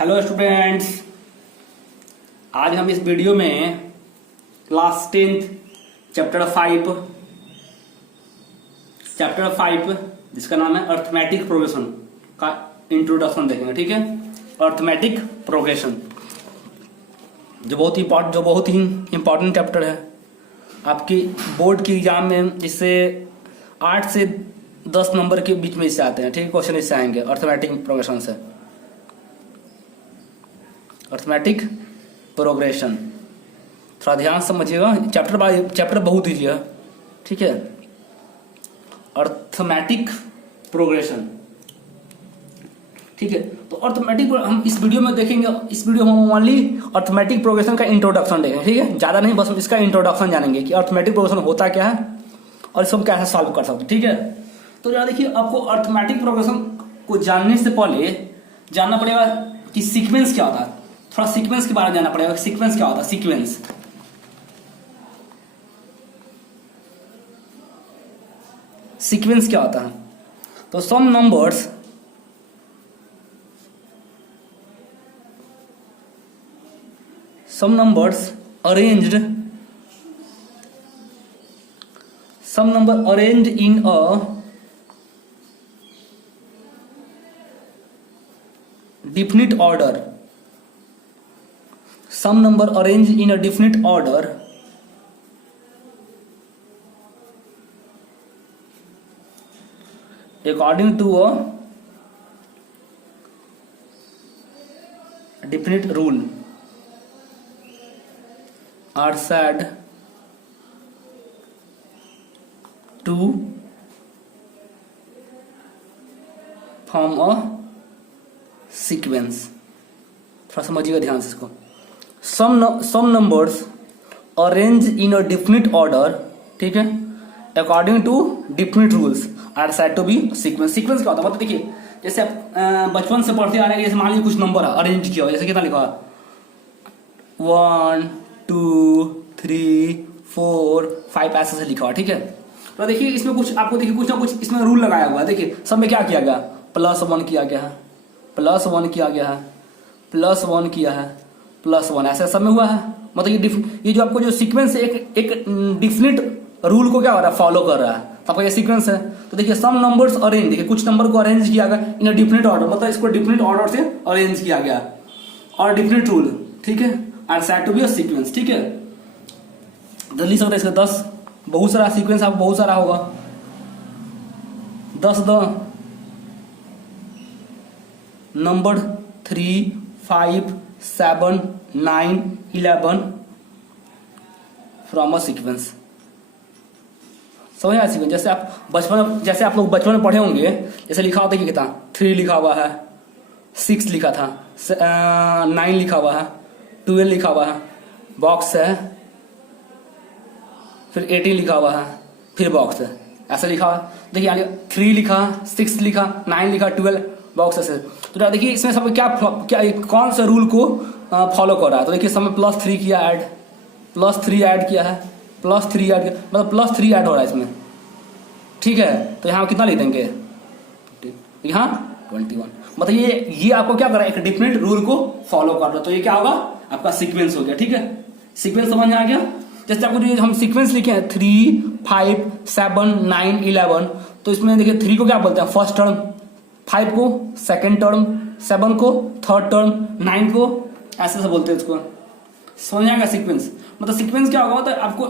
Hello students, आज हम इस वीडियो में क्लास 10th चैप्टर 5 जिसका नाम है अर्थमेटिक प्रोग्रेशन का इंट्रोडक्शन देखेंगे। ठीक है, अर्थमेटिक प्रोग्रेशन जो बहुत ही इंपॉर्टेंट चैप्टर है आपकी बोर्ड की एग्जाम में। इससे 8 से 10 नंबर के बीच में इससे आते हैं। ठीक है, क्वेश्चन इससे आएंगे अर्थमेटिक प्रोग्रेशन से। अर्थमेटिक प्रोग्रेशन थोड़ा ध्यान समझिएगा, चैप्टर बहुत ईजी है। ठीक है, अर्थमेटिक प्रोग्रेशन। ठीक है, तो अर्थमेटिक हम इस वीडियो में देखेंगे। इस वीडियो में हम ओनली अर्थमेटिक प्रोग्रेशन का इंट्रोडक्शन देखेंगे। ठीक है, ज्यादा नहीं, बस इसका इंट्रोडक्शन जानेंगे कि अर्थमेटिक प्रोग्रेशन होता क्या है और इसको हम कैसे सॉल्व कर सकते हैं। ठीक है, तो जरा देखिए, आपको अर्थमेटिक प्रोग्रेशन को जानने से पहले जानना पड़ेगा कि सीक्वेंस क्या होता है। थोड़ा सीक्वेंस के बारे में जानना पड़ेगा। सीक्वेंस क्या होता है? सीक्वेंस क्या होता है? तो some numbers arranged in a definite order. Some number arranged in a definite order according to a definite rule are said to form a sequence. थोड़ा समझिएगा ध्यान से इसको। some numbers arranged in a definite order, ठीक है, according to definite rules are said to be sequence. sequence क्या होता है? मतलब देखिए, जैसे आप बचपन से पढ़ते आ रहे हैं, जैसे मान लीजिए कुछ नंबर अरेंज किया हो, जैसे कितना लिखा है 1 2 3 4 5 ऐसे से लिखा हुआ। ठीक है, तो देखिए इसमें कुछ आपको देखिए कुछ ना कुछ इसमें रूल लगाया हुआ है। देखिए सब में क्या किया गया, +1 किया गया है, +1 किया गया है, +1 किया है, +1 ऐसे सब में हुआ है। मतलब ये जो आपको जो सीक्वेंस है एक डिफिनिट रूल को क्या हो रहा है, फॉलो कर रहा है। तो आपका ये सीक्वेंस है। तो देखिए सम नंबर्स अरेंज, देखिए कुछ नंबर को अरेंज किया गया इन अ डिफिनिट ऑर्डर, मतलब इसको डिफिनिट ऑर्डर से अरेंज किया गया और डिफिनिट रूल, ठीक है, are said to be a sequence. ठीक है, जल्दी सकते इसका 10 बहुत सारा सीक्वेंस आपको बहुत सारा होगा। 10 नंबर 3 5 7 9 11 फ्रॉम अ सीक्वेंस। समझ आया सीक्वेंस? जैसे आप लोग बचपन में पढ़े होंगे, जैसे लिखा होता है कि कितना 3 लिखा हुआ है, 6 लिखा था, 9 लिखा हुआ है, 12 लिखा हुआ है, बॉक्स है, फिर 18 लिखा हुआ है, फिर बॉक्स है, ऐसा लिखा हुआ। देखिए आगे 3 लिखा, 6 लिखा, 9 लिखा, 12 बॉक्स ऐसे। तो देखिए इसमें सब क्या कौन सा रूल को फॉलो कर रहा है। तो देखिए सब में +3 किया ऐड, +3 ऐड किया है, +3 ऐड किया, मतलब +3 ऐड हो रहा है इसमें। ठीक है, तो यहाँ कितना लिख देंगे, यहाँ 21। मतलब ये आपको क्या कर रहा है, एक डिफरेंट रूल को फॉलो कर रहा है। तो ये क्या होगा, आपका सीक्वेंस हो गया। ठीक है, सीक्वेंस समझ में आ गया। जैसे आपको जो हम सीक्वेंस लिखे हैं 3 5 7 9 11, तो इसमें देखिए 3 को क्या बोलते हैं, फर्स्ट टर्म, 5 को सेकंड टर्म, 7 को थर्ड टर्म, 9 को ऐसे बोलते हैं इसको। समझ आएगा सीक्वेंस? मतलब सीक्वेंस क्या होगा, मतलब आपको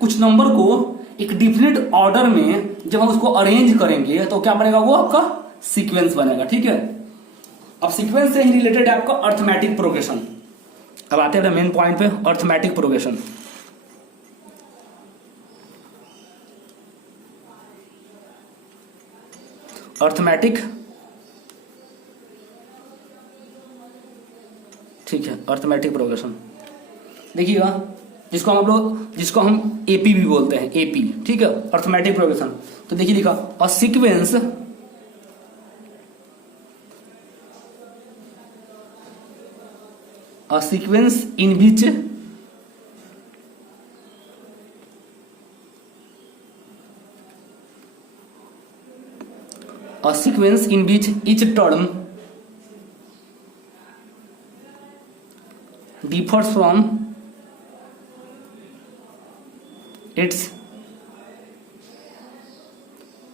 कुछ नंबर को एक डिफिनिट ऑर्डर में जब हम उसको अरेंज करेंगे तो क्या बनेगा, वो आपका सीक्वेंस बनेगा। ठीक है, अब सीक्वेंस से ही रिलेटेड है आपका अर्थमेटिक प्रोग्रेशन। अब आते हैं मेन पॉइंट पे, अर्थमेटिक प्रोग्रेशन। अर्थमेटिक, ठीक है, अर्थमेटिक प्रोग्रेशन देखिएगा, जिसको हम एपी भी बोलते हैं, एपी। ठीक है, अर्थमेटिक प्रोग्रेशन। तो देखिए लिखा a sequence in which a sequence in which each term differs from its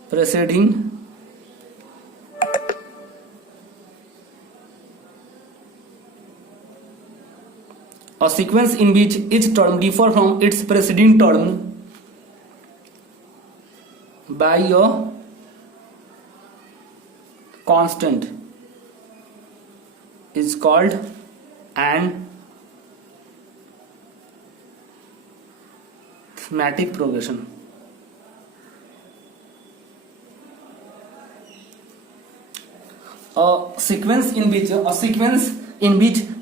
preceding a sequence in which each term differ from its preceding term by a constant is called an thematic progression. A sequence in which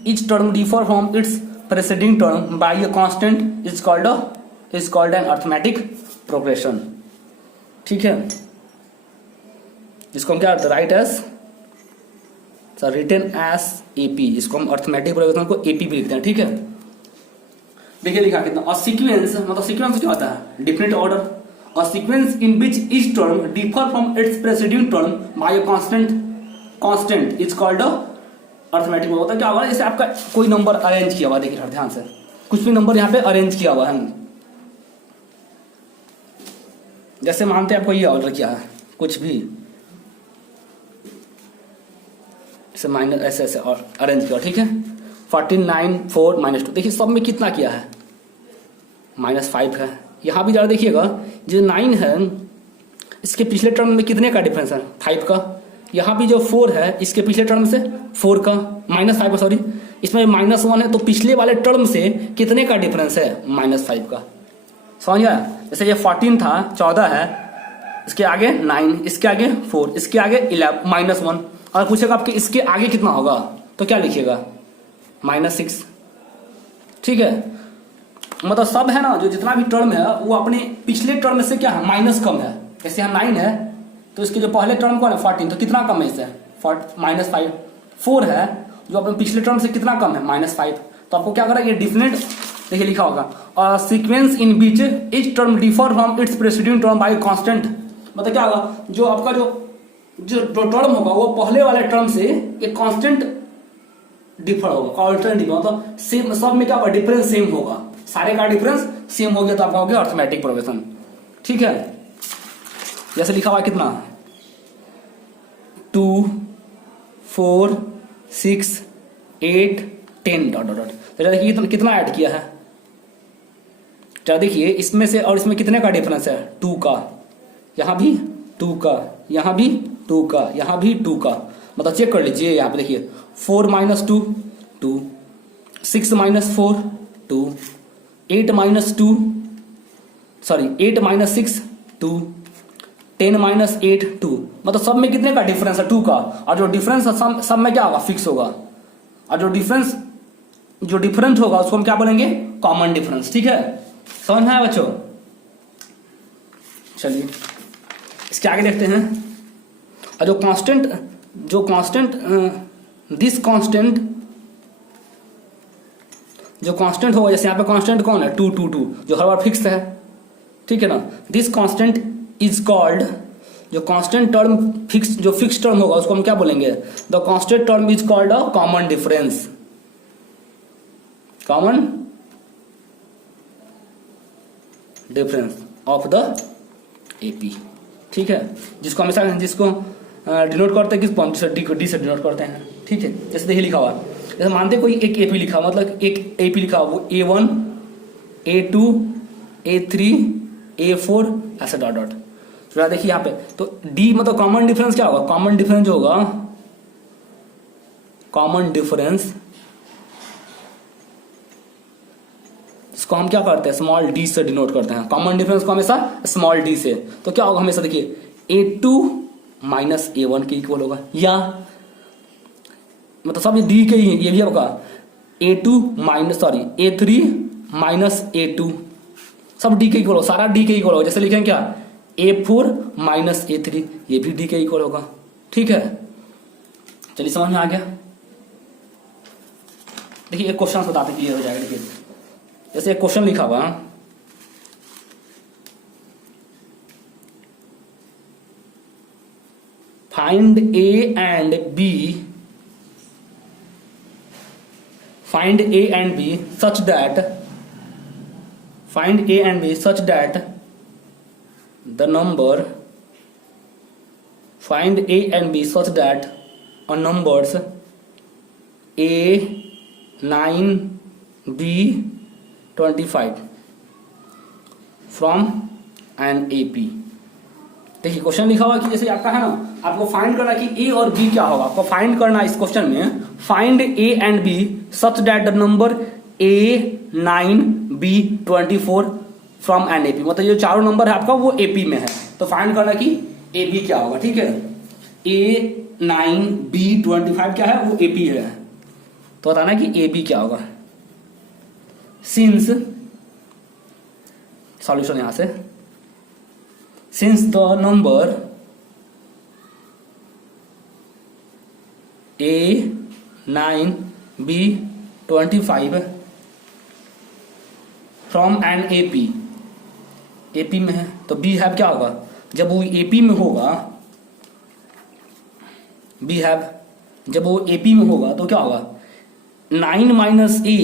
each term differ from its preceding term by a constant is called an arithmetic progression. ठीक है, जिसको हम क्या write as written as AP, जिसको हम arithmetic progression को AP भी लिखते हैं. ठीक है, देखिए लिखा कितना. और सीक्वेंस मतलब सीक्वेंस क्या होता है? Different order. और sequence in which each term differ from its preceding term by a constant is called arithmetic. होता है क्या होगा, जैसे आपका कोई नंबर अरेंज किया हुआ, देखिए ध्यान से, कुछ भी नंबर यहाँ पे अरेंज किया हुआ है. जैसे मानते हैं आपको ये ऑर्डर किया है कुछ भी, जैसे माइनस ऐसे ऐसे अरेंज किया. ठीक है, 14 9 4 -2. देखिए सब में कितना किया है? -5 है. यहाँ भी जरा देखिएगा, जो 9 है इसके पिछले टर्म में कितने का डिफरेंस है? 5 का. यहाँ भी जो 4 है इसके पिछले टर्म से 4 का, -5 का सॉरी, इसमें -1 है, तो पिछले वाले टर्म से कितने का डिफरेंस है? -5 का. समझ गया? जैसे ये 14 था, 14 है, इसके आगे 9, इसके आगे 4, इसके आगे 11 -1. और पूछेगा आपके इसके आगे कितना होगा, तो क्या लिखिएगा? -6. ठीक है, मतलब सब है ना, जो जितना भी टर्म है वो अपने पिछले टर्म से क्या है? माइनस कम है. जैसे यहाँ 9 है तो इसके जो पहले टर्म कौन है? 14, तो कितना कम है इससे? -5. 4 है जो अपने पिछले टर्म से कितना कम है? -5. तो आपको क्या करना है, ये डिफरेंट देखिए लिखा होगा. Sequence in beach each term differ from its preceding term bye constant. मतलब क्या होगा, जो आपका जो टर्म होगा वो पहले वाले टर्म से एक कांस्टेंट डिफर होगा. कांस्टेंट डिफर मतलब सेम, सब में क्या होगा? डिफरेंस सेम होगा. सारे का डिफरेंस सेम हो गया तो आपका हो गया अर्थमेटिक प्रोग्रेशन. ठीक है, जैसे लिखा हुआ कितना? 2 4 6 8 10 डॉट डॉट डॉट. तो देखिए कितना ऐड किया है. क्या देखिए इसमें से और इसमें कितने का डिफरेंस है? 2 का. यहाँ भी 2 का, यहाँ भी 2 का, यहाँ भी 2 का. मतलब चेक कर लीजिए, यहाँ पे देखिए 4 - 2 2, 6 - 4 2, 8 - 2 सॉरी 8 - 6 2, 10 - 8 2. मतलब सब में कितने का डिफरेंस है? 2 का. और जो डिफरेंस सब में क्या होगा? फिक्स होगा. और जो डिफरेंट होगा उसको हम क्या बोलेंगे? Common difference. ठीक है, समझ में आया बच्चों? चलिए इसके आगे देखते हैं. और जो कांस्टेंट जो कांस्टेंट होगा, जैसे यहाँ पे कांस्टेंट कौन है? 2 2 2, जो हर बार फिक्स है. ठीक है ना, दिस कांस्टेंट इज कॉल्ड, जो कांस्टेंट टर्म जो फिक्स टर्म होगा उसको हम क्या बोलेंगे? The constant term is called a common difference. Common difference of the AP. ठीक है, जिसको हमेशा डिनोट करते हैं किस पॉइंट से? डी से डिनोट करते हैं. ठीक है, जैसे देखिए लिखा हुआ, जैसे मानते कोई एक एपी लिखा, मतलब एक एपी लिखा वो A1 A2 A3 A4 ऐसे डॉट डॉट. तो देखिए यहाँ पे तो डी मतलब कॉमन डिफरेंस क्या होगा? कॉमन डिफरेंस जो होगा, कॉमन डिफरेंस इसको हम क्या करते हैं? स्मॉल डी से डिनोट करते हैं. कॉमन डिफरेंस को हमेशा स्मॉल डी से. तो क्या होगा हमेशा? देखिए A2 - A1 के इक्वल होगा, या मतलब सब ये डी के ही, ये भी होगा A2 A3 - A2, सब डी के इक्वल होगा. सारा डी के इक्वल होगा. जैसे लिखेंगे क्या? A4 - A3, ये भी डी के इक्वल होगा. ठीक है, चलिए समझ में आ गया. देखिए एक क्वेश्चन बताते क्लियर हो जाएगा. देखिए जैसे एक क्वेश्चन लिखा हुआ, find A and B find a and b such that the number find a and b such that on numbers a 9 b 25 from an AP। देखिए क्वेश्चन लिखा हुआ कि जैसे आपका है ना, आपको फाइंड करना कि ए और बी क्या होगा। आपको फाइंड करना इस क्वेश्चन में, find a and b such that the number a 9 b 24 from an AP. मतलब ये जो चारों नंबर है आपका वो एपी में है, तो फाइंड करना कि ए बी क्या होगा। ठीक है, a 9 b 25 क्या है, वो एपी है, तो बताना कि ए बी क्या होगा। सिंस सॉल्यूशन यहां से, since the number a 9 b 25 from an AP, AP में है तो बी हैव क्या होगा, जब वो एपी में होगा, बी हैव जब वो एपी में होगा तो क्या होगा, 9 माइनस ए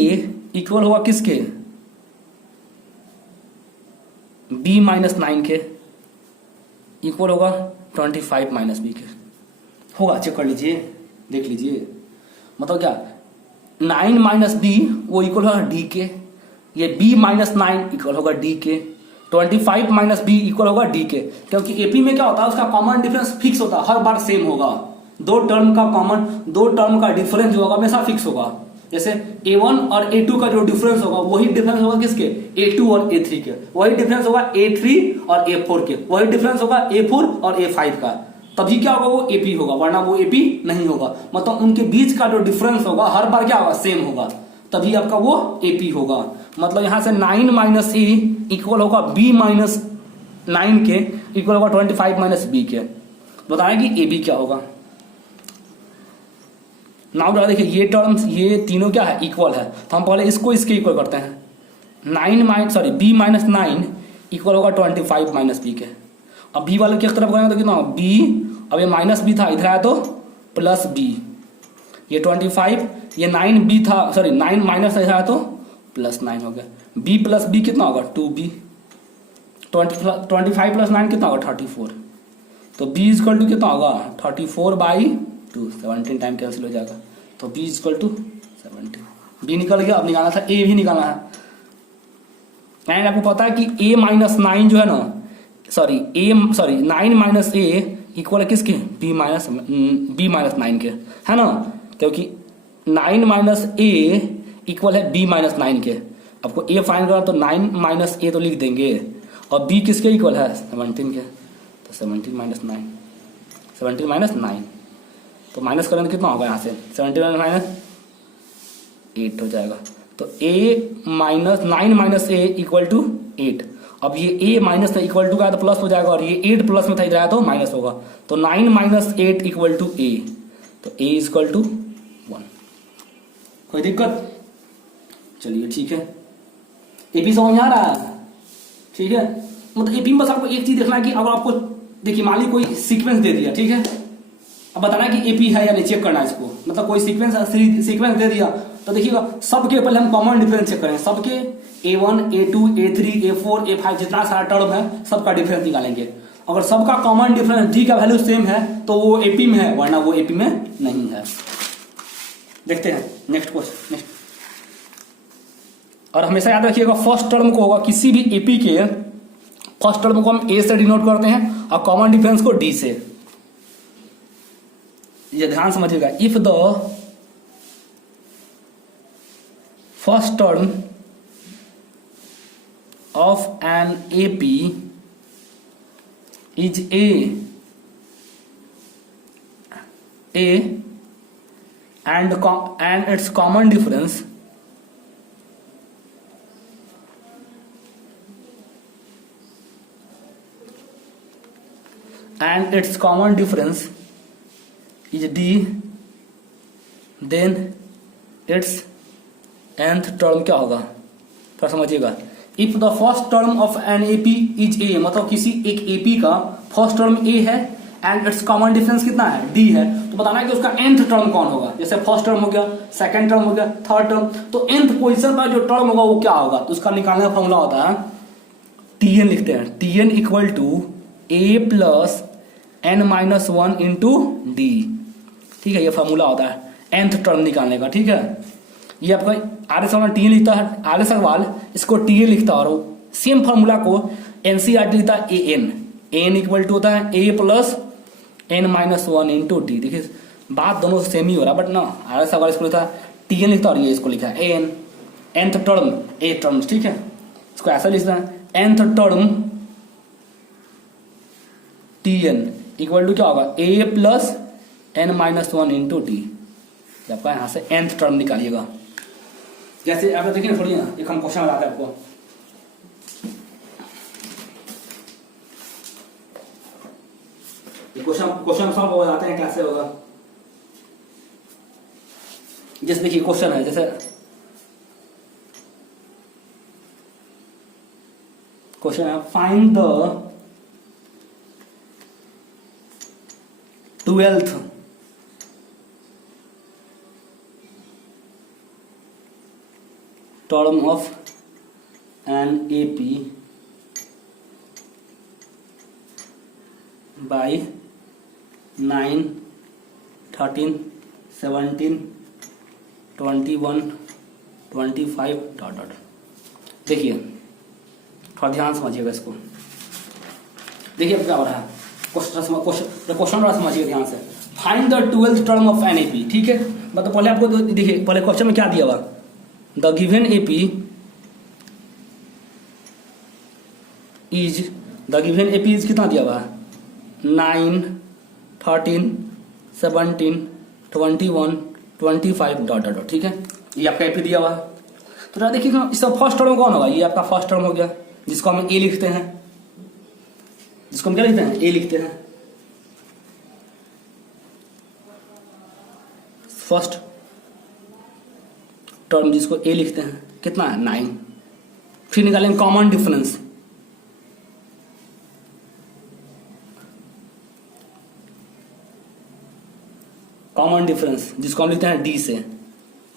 इक्वल होगा किसके, बी माइनस 9 के, इक्वल होगा 25 माइनस बी के। होगा, चेक कर लीजिए, देख लीजिए। मतलब क्या, 9 माइनस बी वो इक्वल होगा डी के, ये b माइनस 9 इक्वल होगा डी के, 25 माइनस बी इक्वल होगा डी के। क्योंकि एपी में क्या होता है, उसका कॉमन डिफरेंस फिक्स होता है, हर बार सेम होगा। दो टर्म का डिफरेंस जो होगा हमेशा फिक्स होगा। जैसे a1 और a2 का जो डिफरेंस होगा वही डिफरेंस होगा किसके, a2 और a3 के, वही डिफरेंस होगा a3 और a4 के, वही डिफरेंस होगा a4 और a5 का। तभी क्या होगा, वो एपी होगा, वरना वो एपी नहीं होगा। मतलब उनके बीच का जो डिफरेंस होगा हर बार क्या होगा, सेम होगा, तभी आपका वो एपी होगा। मतलब यहां से 9 माइनस ए इक्वल होगा b माइनस 9 के, इक्वल होगा 25 माइनस बी के। बताएं कि ए बी क्या होगा। नाउ देखिए ये टर्म्स, ये तीनों क्या है, इक्वल है, तो हम पहले इसको इसके इक्वल करते हैं। b माइनस 9 इक्वल होगा 25 माइनस बी के। अब बी वाले की तरफ करेंगे तो कितना, b, अब ये माइनस बी था, इधर आया तो प्लस बी, ये 25, ये 9b था, सॉरी 9 माइनस इधर आया तो प्लस 9 हो गया। b प्लस बी कितना होगा, 2b, 25 प्लस 9 कितना होगा, 34, तो b इक्वल टू कितना होगा, 34/2, 17 टाइम कैंसिल हो जाएगा, तो b इक्वल टू 17। b निकल गया, अब निकालना था a भी निकालना है। एंड आपको पता है कि a माइनस 9 जो है ना, सॉरी 9 माइनस a इक्वल है किसके, b माइनस 9 के, है ना, क्योंकि 9 माइनस a इक्वल है b माइनस 9 के। आपको a फाइंड करना तो 9 माइनस a तो लिख देंगे, और b किसके इक्वल है, 17 के, तो 17 माइनस 9, तो माइनस करें तो कितना होगा, यहाँ से 17 माइनस 8 हो जाएगा। तो a minus 9 minus a equal to 8। अब ये a माइनस इक्वल टू का तो प्लस हो जाएगा, और ये 8 प्लस में था इधर आया तो माइनस होगा, तो 9 माइनस 8 इक्वल टू a, तो a इक्वल टू 1। कोई दिक्कत, चलिए ठीक है। एपी समझ आ रहा है, ठीक है। मतलब एपी में बस आपको एक चीज देखना है कि अगर आपको, देखिए मान ली कोई सीक्वेंस दे दिया, ठीक है, अब बताना कि एपी है या नहीं, चेक करना है इसको। मतलब कोई सीक्वेंस दे दिया तो देखिएगा, सबके पहले हम कॉमन डिफरेंस चेक करेंगे, सबके a1 a2 a3 a4 a5 जितना सारा टर्म है सबका डिफरेंस निकालेंगे। अगर सबका कॉमन डिफरेंस डी का वैल्यू सेम है तो वो एपी में है, वरना वो एपी में नहीं है। देखते हैं नेक्स्ट क्वेश्चन, नेक्स्ट। और हमेशा याद रखिएगा फर्स्ट टर्म को होगा, किसी भी एपी के फर्स्ट टर्म को हम ए से डिनोट करते हैं और कॉमन डिफरेंस को डी से। ये ध्यान समझिएगा, if the first term of an AP is a and its common difference is D, then its nth term क्या होगा, थोड़ा समझिएगा। If the first term of an AP is a, मतलब किसी एक एपी का फर्स्ट टर्म ए है and it's common difference कितना है, डी है, तो बताना है कि उसका nth टर्म कौन होगा। जैसे फर्स्ट टर्म हो गया, सेकंड टर्म हो गया, थर्ड टर्म, तो nth पोजीशन पर जो टर्म होगा वो क्या होगा, तो उसका निकालने का फॉर्मूला होता है Tn लिखते हैं, Tn equal to a plus n minus one into D. ठीक है, ये फॉर्मूला होता है nth टर्म निकालने का। ठीक है, ये आपका आर एस Tn लिखता है, आर एस अग्रवाल इसको Tn लिखता है, और सेम फॉर्मूला को एनसीईआरटी लिखता है an इक्वल टू होता है a plus n minus one into D. देखिए बात दोनों सेम ही हो रहा है, बट ना आर एस अग्रवाल इसको लिखता है Tn लिखता है और ये इसको लिखा है an, nth term a term. ठीक है, इसको ऐसा लिखना है nth term Tn equal to क्या होगा a plus n minus one into D. आपका यहाँ से nth टर्म निकालिएगा। जैसे आप देखिए ना, थोड़ी ना एक हम क्वेश्चन लगाते हैं आपको, क्वेश्चन सॉल्व हो जाते हैं, कैसे होगा। जैसे देखिए क्वेश्चन है, जैसे क्वेश्चन है find the 12th term of an AP by 9, 13, 17, 21, 25 dot dot. देखिए थोड़ा ध्यान समझिएगा इसको। देखिए अब क्या हो रहा है, क्वेश्चन समझिए ध्यान से। Find the 12th term of an AP. ठीक है, मतलब पहले आपको देखिए, पहले क्वेश्चन में क्या दिया हुआ, द गिवन एपी इज कितना दिया हुआ, 9, 13, 17, 21, 25 डॉट डॉट। ठीक है, ये आपका एपी दिया हुआ है। तो जरा देखिए इसका फर्स्ट टर्म कौन होगा, ये आपका फर्स्ट टर्म हो गया, जिसको हम ए लिखते हैं, जिसको हम क्या लिखते हैं, ए लिखते हैं। फर्स्ट टर्म जिसको ए लिखते हैं कितना है, 9। फिर निकालेंगे कॉमन डिफरेंस, कॉमन डिफरेंस जिसको हम लिखते हैं डी से।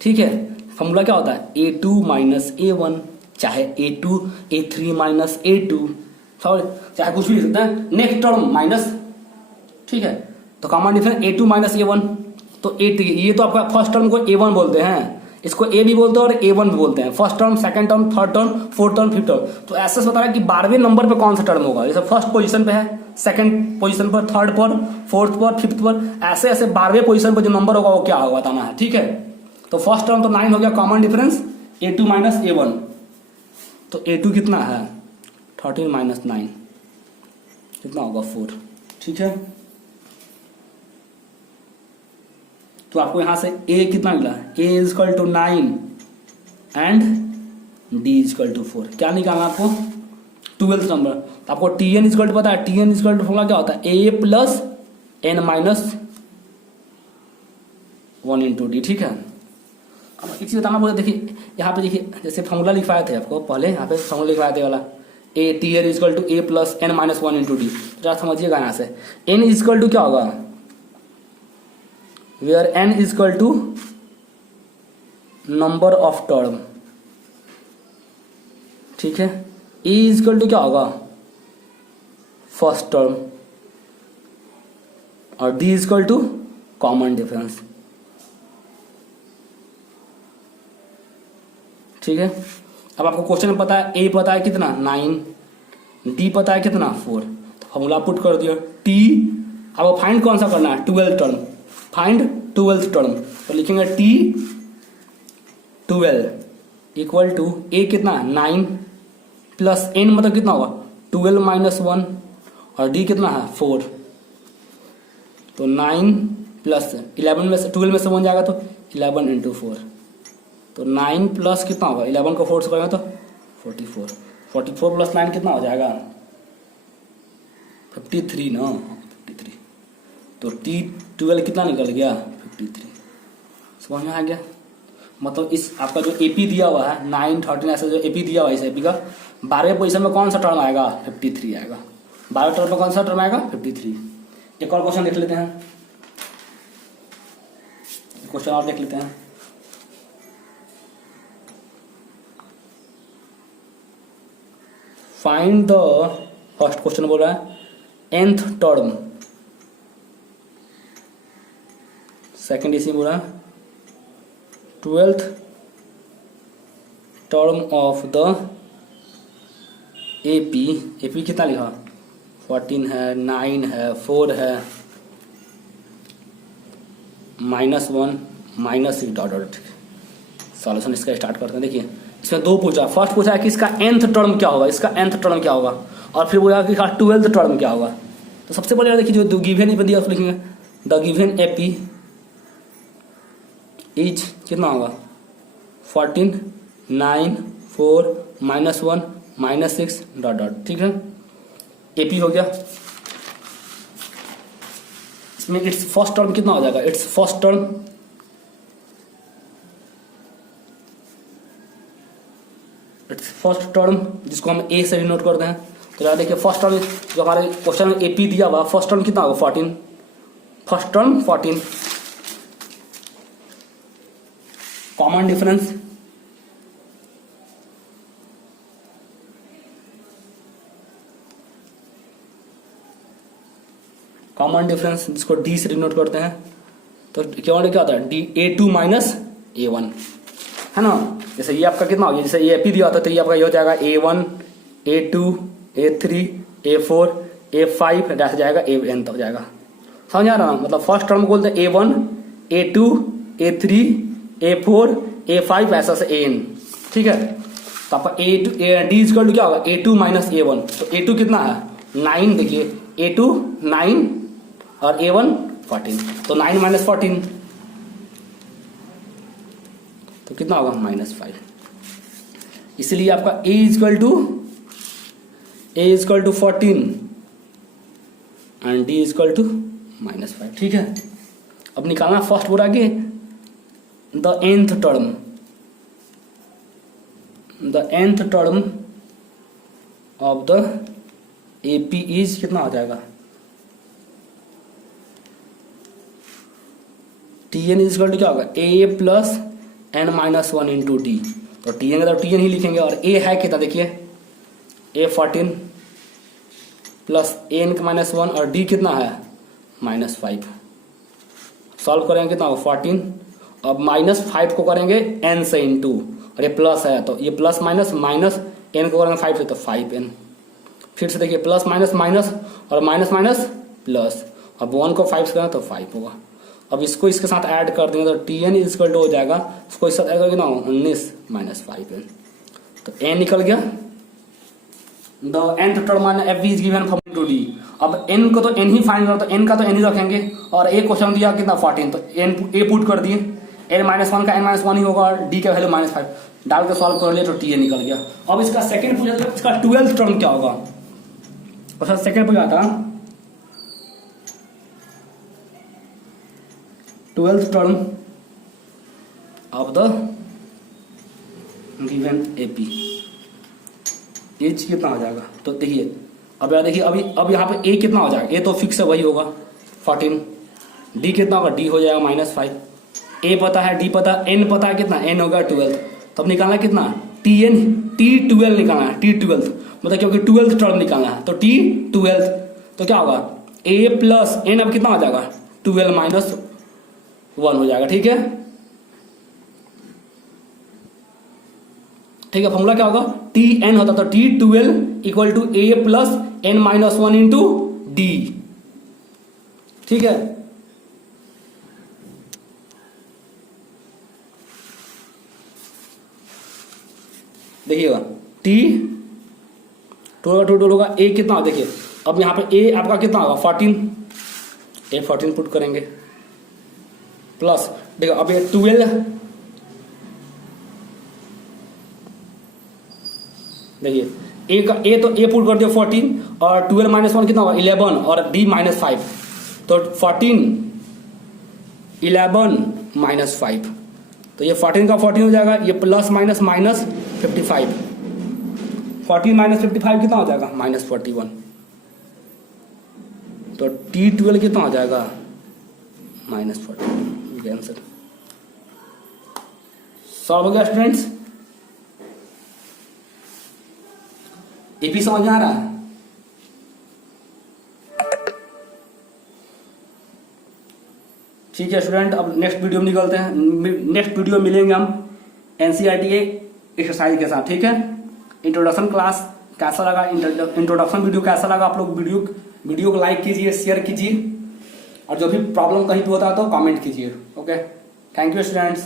ठीक है, फॉर्मूला क्या होता है, A2 माइनस A1, चाहे A2 A3 माइनस A2, चाहे कुछ भी लिख सकते हैं, नेक्स्ट टर्म माइनस। ठीक है, तो common difference A2 minus A1, तो ये तो आपका फर्स्ट टर्म को A1 बोलते हैं, इसको A भी बोलते हैं और A1 भी बोलते हैं। First term, second term, third term, fourth term, fifth term. तो ऐसा बता रहा है कि 12वें नंबर पे कौन सा टर्म होगा। जैसे फर्स्ट पोजीशन पे है, सेकंड पोजीशन पर, थर्ड पर, फोर्थ पर, फिफ्थ पर, ऐसे ऐसे 12वें पोजीशन पर जो नंबर होगा वो क्या होगा बताना है। ठीक है, तो फर्स्ट टर्म तो 9 हो गया, common difference A2 minus A1, तो A2 कितना है 13 माइनस 9 कितना होगा 4। ठीक है, तो आपको यहां से A कितना मिला, A is equal to 9 and D is equal to 4। क्या निकालना आपको, 12th नंबर। तो आपको Tn इज इक्वल टू पता है, Tn is equal to formula क्या होता है, A plus n minus 1 into D. ठीक है, अब एक चीज बताना बोले, देखिए यहाँ पे देखिए जैसे फॉर्मूला लिखवाए थे आपको पहले, यहाँ पे फॉर्मूला लिखवाए थे वाला Tn is equal to A plus n minus 1 into D. जरा समझिएगा यहाँ से, n इज इक्वल टू क्या होगा, where n is equal to number of term। ठीक है, e is equal to क्या होगा, फर्स्ट टर्म, और d is equal to common difference. ठीक है, अब आपको क्वेश्चन में पता है a पता है कितना 9, d पता है कितना 4, तो फॉर्मूला पुट कर दिया t। अब फाइंड कौन सा करना है, 12th term, find 12th term. तो लिखेंगे T 12 इक्वल टू A कितना 9 प्लस n मतलब कितना होगा 12 माइनस 1, और D कितना है 4। तो 9 प्लस 11 में से 12 में से 1 जाएगा तो 11 इंटू 4, तो 9 प्लस कितना होगा, 11 को 4 से करेंगे तो 44, 44 प्लस 9 कितना हो जाएगा 53 ना, 53। तो T12 कितना निकल गया 53। समझ में आ गया, मतलब इस आपका जो एपी दिया हुआ है 9, 13 ऐसा जो एपी दिया हुआ है, इस एपी का 12वें पोजीशन में कौन सा टर्म आएगा 53 आएगा। 12 टर्म में कौन सा टर्म आएगा 53। एक और क्वेश्चन देख लेते हैं। क्वेश्चन और देख लेते हैं। फाइंड द, फर्स्ट क्वेश्चन बोल रहा है nth टर्म, सेकेंड इसी बोल रहा है 12th term of the AP. AP कितना लिखा, 14 है, 9 है, 4 है, -1 -6 डॉट डॉट। सॉल्यूशन इसका स्टार्ट करते हैं। देखिए इसमें दो पूछा, फर्स्ट पूछा है कि इसका nth टर्म क्या होगा, इसका nth टर्म क्या होगा, और फिर बोला कि 12th टर्म क्या होगा। तो सबसे पहले देखिए जो गिवन पे दिया उसको लिखेंगे द गिवन एपी इज कितना होगा 14 9 4 -1 -6 डॉट डॉट। ठीक है, एपी हो गया। इसमें इट्स फर्स्ट टर्म कितना हो जाएगा, इट्स फर्स्ट टर्म जिसको हम ए से डिनोट करते हैं। तो यहाँ देखिए फर्स्ट टर्म जो हमारे क्वेश्चन में एपी दिया हुआ, फर्स्ट टर्म कितना होगा 14, फर्स्ट टर्म 14। कॉमन डिफरेंस जिसको डी से डिनोट करते हैं। तो क्या होता है डी A2 माइनस A1 है ना। जैसे ये आपका कितना हो गया, जैसे ये एपी दिया होता है तो ये आपका ये हो जाएगा A1 A2 A3 A4 A5 ऐसे जाएगा AN तक जाएगा। समझ आ रहा है, मतलब फर्स्ट टर्म बोलते हैं A1 A2 A3 A4 A5 ऐसा से AN। ठीक है, तो आपका डी इज क्या होगा A2 माइनस A1। तो A2 कितना है 9, देखिए A2 9 और A1 14, तो 9 माइनस 14 तो कितना होगा -5। इसलिए आपका A is equal to 14 and D is equal to -5। ठीक है, अब निकालना फर्स्ट बोला कि the nth term of the AP is कितना हो जाएगा Tn इजकल टू क्या होगा A plus n minus 1 into D. तो Tn का तो Tn ही लिखेंगे, और A है कितना देखिए A14 प्लस n का -1 और D कितना है -5। सॉल्व करेंगे कितना होगा 14, अब -5 को करेंगे n से इंटू, और ये प्लस है तो ये प्लस माइनस n को करेंगे 5 से तो 5n। फिर से देखिए प्लस माइनस माइनस और माइनस माइनस प्लस, अब 1 को 5 से करें तो 5 होगा। अब इसको इसके साथ ऐड कर देंगे तो Tn इजकल टू हो जाएगा, इसको इसके साथ ऐड करके ना 19 माइनस 5n, तो n निकल गया। द nth टर्म मान f is given from to d। अब n को तो n ही फाइंड करो, तो n का तो n ही रखेंगे, और एक क्वेश्चन दिया कितना 14, तो a पुट कर दिए, n-1 का n-1 ही होगा, और d का वैल्यू -5 डाल के सॉल्व कर लिया तो Tn निकल गया। अब इसका सेकंड पूछा था इसका 12th टर्म क्या होगा, और सर सेकंड पूछा था 12th term of the given AP as कितना हो जाएगा। तो देखिए अब यार देखिए अब यहाँ पे A कितना हो जाएगा, A तो फिक्स है वही होगा 14, D कितना होगा D हो जाएगा -5, A पता है D पता है N पता है कितना N होगा 12, तब निकालना है कितना T12 निकालना है, T12 मतलब क्योंकि 12th टर्म निकालना है, तो T12 तो क्या होगा A प्लस N, अब कितना हो जाएगा 12 माइनस 1 हो जाएगा। ठीक है, ठीक है, फॉर्मूला क्या होगा Tn होता तो T12 equal to A plus n minus 1 into D। ठीक है, देखिएगा T टोटल होगा A कितना, देखिए अब यहाँ पे A आपका कितना होगा 14, A14 पुट करेंगे प्लस देखो अब ये 12, देखिए A तो A पुट कर दिया 14 और 12 माइनस 1 कितना होगा 11 और D -5, तो 14 11 -5, तो ये 14 का 14 हो जाएगा, ये प्लस माइनस माइनस 55, 14 माइनस 55 कितना हो जाएगा -41, तो T12 कितना हो जाएगा -40 आंसर। सॉल्व हो गया स्टूडेंट्स? एपी समझ में आ रहा है? ठीक है स्टूडेंट, अब नेक्स्ट वीडियो में निकलते हैं। नेक्स्ट वीडियो मिलेंगे हम एनसीईआरटी के एक्सरसाइज के साथ। ठीक है, इंट्रोडक्शन क्लास कैसा लगा, इंट्रोडक्शन वीडियो कैसा लगा, आप लोग वीडियो को लाइक कीजिए, शेयर कीजिए, और जो भी प्रॉब्लम कहीं भी होता है तो कमेंट कीजिए। Okay, thank you students.